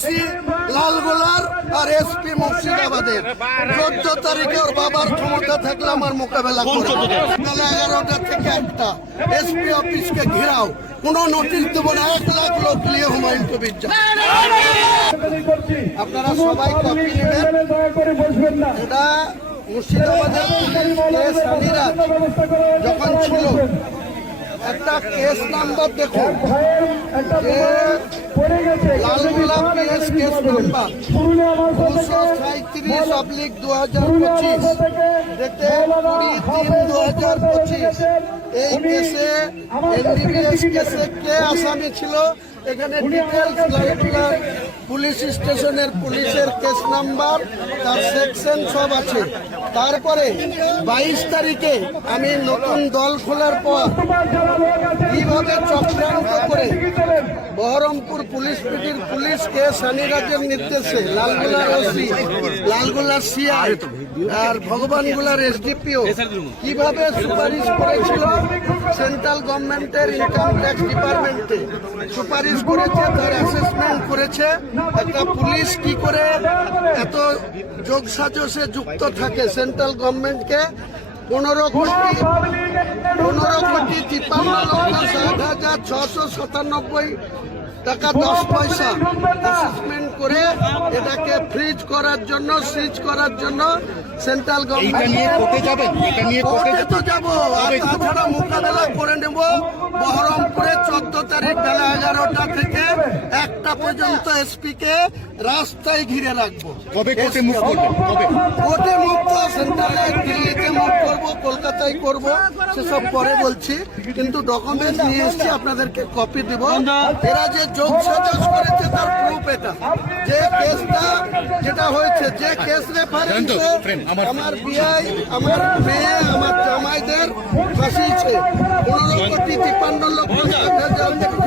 ফাঁসি লালগোলার আর এসপি মুর্শিদাবাদের। 14 তারিখে ওর বাবার ক্ষমতা থাকলে আমার মোকাবেলা করবে। বেলা 11টা থেকে 1টা এসপি অফিসকে ঘেরাও, কোনো নোটিশ দেবো না। 1 লাখ লোক নিয়ে হুমায়ুন কবির যা। আপনারা সবাই কপি নেবেন। এটা মুর্শিদাবাদের কেস আমিরাত যখন ছিল, একটা কেস নাম্বার দেখুন, লালগোলা পিএস কেস নাম্বার 237/2025 ডেটে 20/3/2025। এই কেসে এনডিপিএস কেসে কে আসামি ছিল, এখানে ডিটেলস লালগোলা পুলিশ স্টেশনের পুলিশের কেস নাম্বার, তার সেকশন সব আছে। তারপরে 22 তারিখে আমি নতুন দল খোলার পর কিভাবে চক্রান্ত করে বহরমপুর পুলিশ পিটির পুলিশকে সানিরাজের নির্দেশে লালগোলার ওসি, লালগোলার সিআই আর ভগবানগোলার এসডিপিও কিভাবে সুপারিশ করেছিল সেন্ট্রাল গভর্নমেন্টের ইনকাম ট্যাক্স ডিপার্টমেন্টে, সুপারিশ করেছে, তার অ্যাসেসমেন্ট করেছে। একটা পুলিশ কি করে এত যোগসাজশে যুক্ত থাকে সেন্ট্রাল গভর্নমেন্টকে 15,53,60,697 টাকা 10 পয়সা অ্যাসেসমেন্ট করে এটাকে ফ্রিজ করার জন্য, সিজ করার জন্য সেন্ট্রাল গভর্নমেন্ট কোর্টে তো যাবো। আর তাছাড়া মোকাবেলা করে নেব বহরমপুরে 14 তারিখ বেলা 11টা থেকে 1টা পর্যন্ত এসপি কে রাস্তায় ঘিরে রাখবো। কোর্টে মুভ তো সেন্ট্রালে, দিল্লিতে মুভ করবো, কলকাতায় করব, সেসব পরে বলছি, কিন্তু ডকুমেন্ট নিয়ে এসছি, আপনাদেরকে কপি দিব। এরা যে যোগ সাজস করেছে তার প্রুফ এটা, যে কেসটা যেটা হয়েছে, যে কেস রেফারেন্সে আমার বিআই, আমার মেয়ে, আমার জামাইদের ফাঁসিয়েছে 15,53,50,000